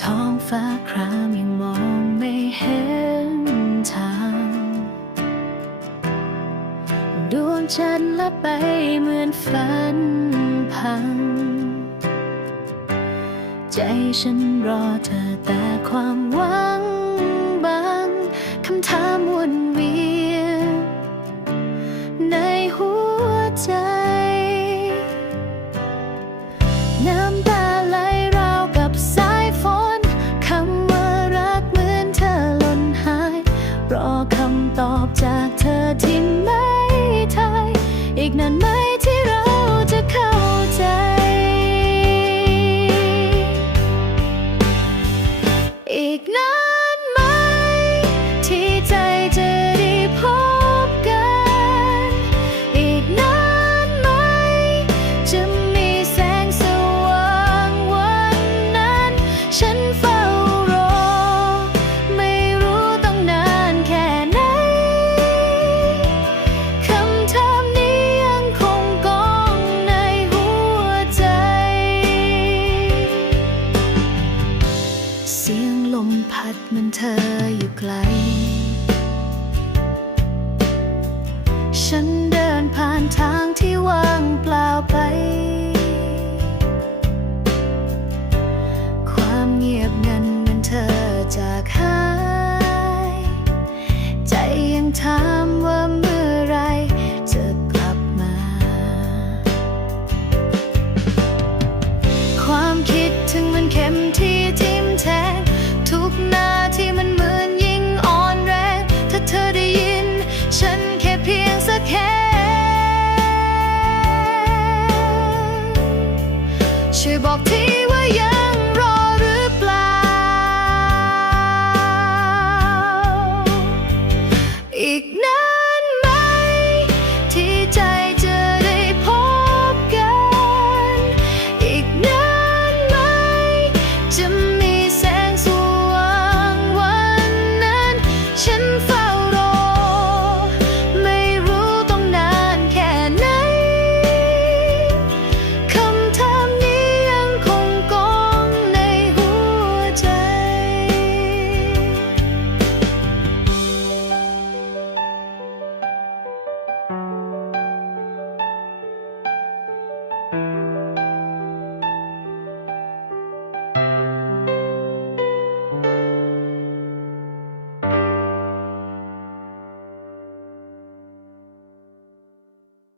ท้องฟ้าครามยังมองไม่เห็นทางดวงจันละไปเหมือนฝันพัง ใจฉันรอเธอแต่ความหวัง น้ำตาไหลราวกับสายฝนคำว่ารักเหมือนเธอหล่นหาย รอคำตอบจากเธอที่ไม่ทายอีกนานไหม ดมันเธออยู่ไกล ฉัน ช่วยบอกทีว่ายัง